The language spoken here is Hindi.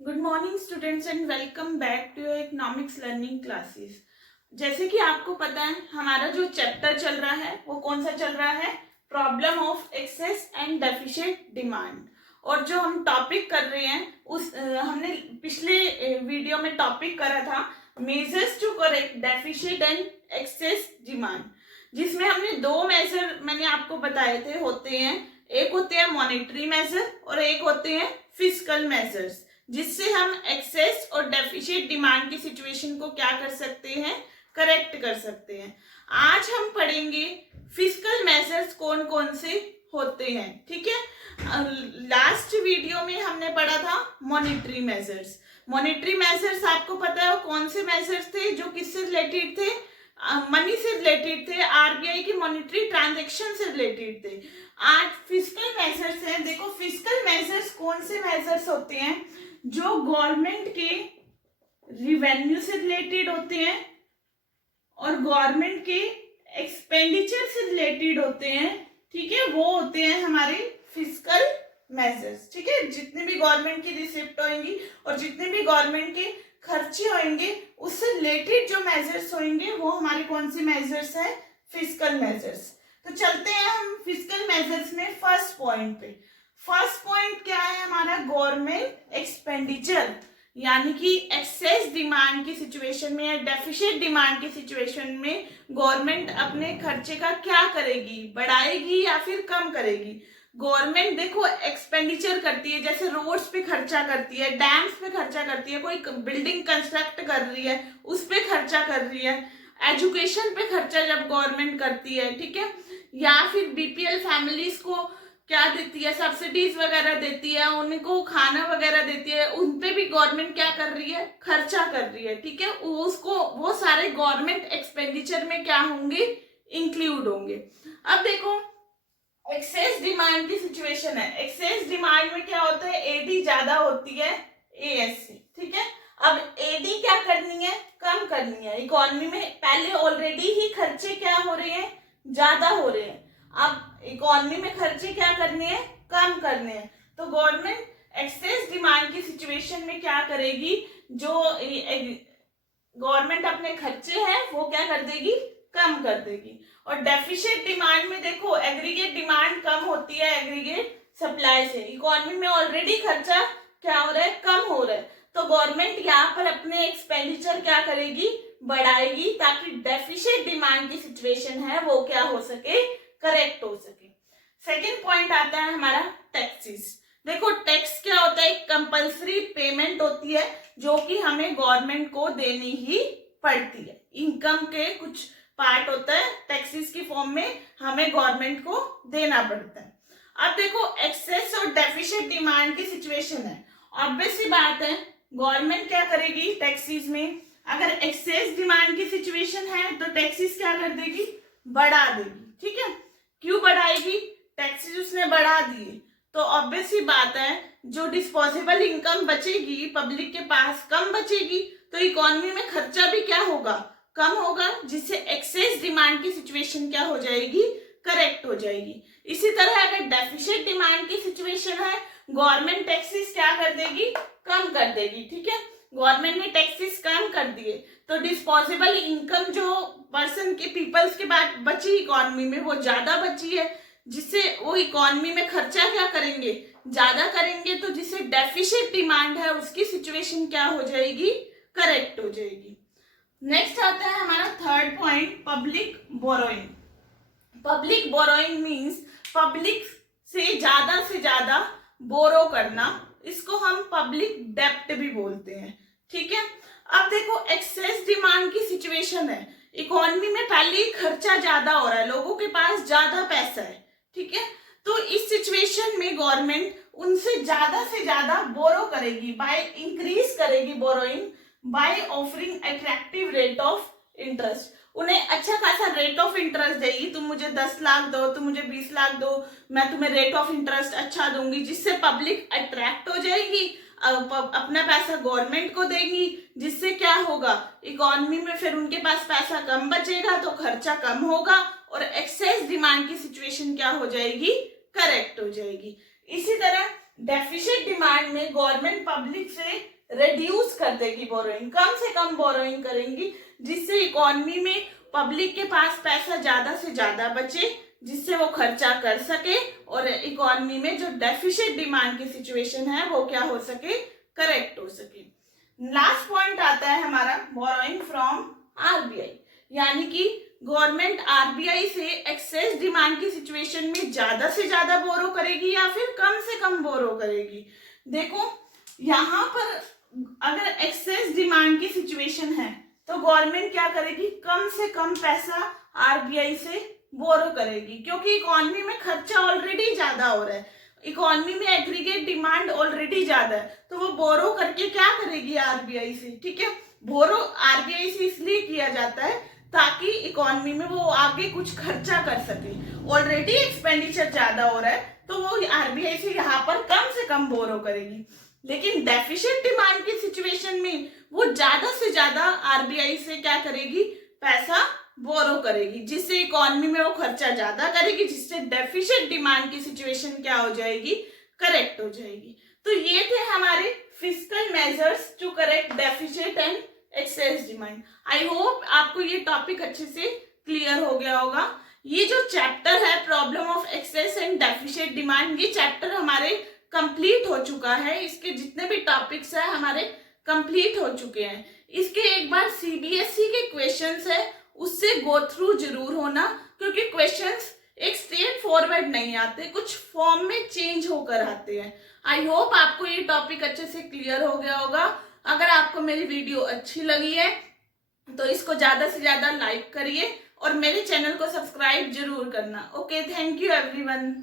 Good morning students and welcome back to your economics learning classes. जैसे कि आपको पता है हमारा जो चैप्टर चल रहा है वो कौन सा चल रहा है, problem of excess and deficient demand. और जो हम टॉपिक कर रहे हैं हमने पिछले वीडियो में टॉपिक करा था measures to correct deficient and excess demand, जिसमें हमने दो मेजर मैंने आपको बताए थे होते हैं। एक होते हैं मॉनेटरी मेजर और एक होते हैं फिस्कल मेजर्स, जिससे हम एक्सेस और डेफिशिएंट डिमांड की सिचुएशन को क्या कर सकते हैं, करेक्ट कर सकते हैं। आज हम पढ़ेंगे फिस्कल मेजर्स कौन कौन से होते हैं। ठीक है, लास्ट वीडियो में हमने पढ़ा था मॉनेटरी मेजर्स। मॉनेटरी मेजर्स आपको पता है वो कौन से मेजर्स थे जो किससे रिलेटेड थे, मनी से रिलेटेड थे, आरबीआई की मॉनेटरी ट्रांजैक्शन से रिलेटेड थे। आज फिस्कल मेजर्स हैं। देखो फिस्कल मेजर्स कौन से मेजर्स होते हैं जो गवर्नमेंट के रिवेन्यू से रिलेटेड होते हैं और गवर्नमेंट के एक्सपेंडिचर से रिलेटेड होते हैं। ठीक है, वो होते हैं हमारे फिस्कल मेजर्स। ठीक है, जितने भी गवर्नमेंट की रिसिप्ट होंगी और जितने भी गवर्नमेंट के खर्चे होंगे उससे रिलेटेड जो मेजर्स होंगे वो हमारे कौन से मेजर्स है, फिस्कल मेजर्स। तो चलते हैं हम फिस्कल मेजर्स में फर्स्ट पॉइंट पे। फर्स्ट पॉइंट क्या है हमारा, गवर्नमेंट एक्सपेंडिचर, यानी कि एक्सेस डिमांड की सिचुएशन में या डेफिशिएंट डिमांड की सिचुएशन में गवर्नमेंट अपने खर्चे का क्या करेगी, बढ़ाएगी या फिर कम करेगी। गवर्नमेंट देखो एक्सपेंडिचर करती है, जैसे रोड्स पे खर्चा करती है, डैम्स पे खर्चा करती है, कोई बिल्डिंग कंस्ट्रक्ट कर रही है उस पे खर्चा कर रही है, एजुकेशन पे खर्चा जब गवर्नमेंट करती है, ठीक है, या फिर बीपीएल फैमिलीज को क्या देती है, सब्सिडीज वगैरह देती है, उनको खाना वगैरह देती है, उन पे भी गवर्नमेंट क्या कर रही है, खर्चा कर रही है। ठीक है, उसको वो सारे गवर्नमेंट एक्सपेंडिचर में क्या होंगे, इंक्लूड होंगे। अब देखो एक्सेस डिमांड की सिचुएशन है। एक्सेस डिमांड में क्या होता है, एडी ज्यादा होती है एएस से। ठीक है, अब एडी क्या करनी है, कम करनी है। इकोनॉमी में पहले ऑलरेडी ही खर्चे क्या हो रहे हैं, ज्यादा हो रहे हैं। अब इकोनॉमी में खर्चे क्या करने हैं, कम करने हैं। तो गवर्नमेंट एक्सेस डिमांड की सिचुएशन में क्या करेगी, जो गवर्नमेंट अपने खर्चे हैं वो क्या कर देगी, कम कर देगी। और डेफिशिएंट डिमांड में देखो एग्रीगेट डिमांड कम होती है एग्रीगेट सप्लाई से। इकोनॉमी में ऑलरेडी खर्चा क्या हो रहा है, कम हो रहा है, तो गवर्नमेंट यहाँ पर अपने एक्सपेंडिचर क्या करेगी, बढ़ाएगी, ताकि डेफिशिएंट डिमांड की सिचुएशन है वो क्या हो सके, करेक्ट हो सके। सेकेंड पॉइंट आता है हमारा टैक्सेस। देखो टैक्स क्या होता है, एक कंपल्सरी पेमेंट होती है जो कि हमें गवर्नमेंट को देनी ही पड़ती है। इनकम के कुछ पार्ट होता है टैक्सेस की फॉर्म में हमें गवर्नमेंट को देना पड़ता है। अब देखो एक्सेस और डेफिशिएंट डिमांड की सिचुएशन है, ऑब्वियस सी बात है गवर्नमेंट क्या करेगी टैक्सेस में, अगर एक्सेस डिमांड की सिचुएशन है तो टैक्सेस क्या कर देगी, बढ़ा देगी। ठीक है, क्यों बढ़ाएगी, टैक्सेस उसने बढ़ा दिए तो ऑब्वियस ही बात है जो डिस्पोजेबल इनकम बचेगी पब्लिक के पास कम बचेगी, तो इकोनॉमी में खर्चा भी क्या होगा, कम होगा, जिससे एक्सेस डिमांड की सिचुएशन क्या हो जाएगी, करेक्ट हो जाएगी। इसी तरह अगर डेफिशिएंट डिमांड की सिचुएशन है गवर्नमेंट टैक्सेस क्या कर देगी, कम कर देगी। ठीक है, गवर्नमेंट ने टैक्सेस कम कर दिए तो डिस्पोजेबल इनकम जो पर्सन के पीपल्स के बाद बची इकोनॉमी में वो ज्यादा बची है, जिससे वो इकोनॉमी में खर्चा क्या करेंगे, ज्यादा करेंगे, तो जिससे डेफिशिएंट डिमांड है उसकी सिचुएशन क्या हो जाएगी, करेक्ट हो जाएगी। नेक्स्ट आता है हमारा third point, public borrowing. Public borrowing means public से ज्यादा बोरो करना, इसको हम पब्लिक डेप्ट भी बोलते हैं। ठीक है, अब देखो एक्सेस डिमांड की सिचुएशन है, इकोनॉमी में पहले ही खर्चा ज्यादा हो रहा है, लोगों के पास ज्यादा पैसा है। ठीक है, तो इस सिचुएशन में गवर्नमेंट उनसे से ज्यादा बोरो करेगी, बाय इंक्रीज करेगी borrowing by offering attractive rate of interest. उन्हें अच्छा खासा रेट ऑफ इंटरेस्ट देगी, तुम मुझे 10 लाख दो, तुम मुझे 20 लाख दो, मैं तुम्हें रेट ऑफ इंटरेस्ट अच्छा दूंगी, जिससे पब्लिक अट्रैक्ट हो जाएगी, अपना पैसा गवर्नमेंट को देगी, जिससे क्या होगा, इकोनॉमी में फिर उनके पास पैसा कम बचेगा तो खर्चा कम होगा और एक्सेस डिमांड की सिचुएशन क्या हो जाएगी, करेक्ट हो जाएगी। इसी तरह डेफिशिएंट डिमांड में गवर्नमेंट पब्लिक से रिड्यूस कर देगी बोरोइंग, कम से कम बोरोइंग करेंगी, जिससे इकोनॉमी में पब्लिक के पास पैसा ज्यादा से ज्यादा बचे, जिससे वो खर्चा कर सके और इकोनॉमी में जो डेफिसिट डिमांड की सिचुएशन है वो क्या हो सके, करेक्ट हो सके। लास्ट पॉइंट आता है हमारा बोरोइंग फ्रॉम आरबीआई, यानी कि गवर्नमेंट आरबीआई से एक्सेस डिमांड की सिचुएशन में ज्यादा से ज्यादा बोरो करेगी या फिर कम से कम बोरो करेगी। देखो यहाँ पर अगर एक्सेस डिमांड की सिचुएशन है तो गवर्नमेंट क्या करेगी, कम से कम पैसा आरबीआई से बोरो करेगी, क्योंकि इकोनॉमी में खर्चा ऑलरेडी ज्यादा हो रहा है, इकोनॉमी में एग्रीगेट डिमांड ऑलरेडी ज्यादा है, तो वो बोरो करके क्या करेगी आरबीआई से। ठीक है, बोरो आरबीआई से इसलिए किया जाता है ताकि इकोनॉमी में वो आगे कुछ खर्चा कर सके, ऑलरेडी एक्सपेंडिचर ज्यादा हो रहा है तो वो आरबीआई से यहाँ पर कम से कम बोरो करेगी। लेकिन डेफिसिट डिमांड की सिचुएशन में वो ज्यादा से ज्यादा आरबीआई से क्या करेगी, पैसा बोरो करेगी, जिससे इकोनॉमी में वो खर्चा ज्यादा करेगी, जिससे डेफिसिट डिमांड की सिचुएशन क्या हो जाएगी, करेक्ट हो जाएगी। तो ये थे हमारे fiscal measures to correct deficit and excess demand. I hope आपको ये टॉपिक अच्छे से क्लियर हो गया होगा। ये जो चैप्टर है problem of excess and deficit demand, ये चैप्टर हमारे कंप्लीट हो चुका है, इसके जितने भी टॉपिक्स है हमारे कंप्लीट हो चुके हैं। इसके एक बार सीबीएसई के क्वेश्चंस है उससे गो थ्रू जरूर होना, क्योंकि क्वेश्चंस एक स्ट्रेट फॉरवर्ड नहीं आते, कुछ फॉर्म में चेंज होकर आते हैं। आई होप आपको ये टॉपिक अच्छे से क्लियर हो गया होगा। अगर आपको मेरी वीडियो अच्छी लगी है तो इसको ज्यादा से ज्यादा लाइक करिए और मेरे चैनल को सब्सक्राइब जरूर करना। Okay, thank you everyone.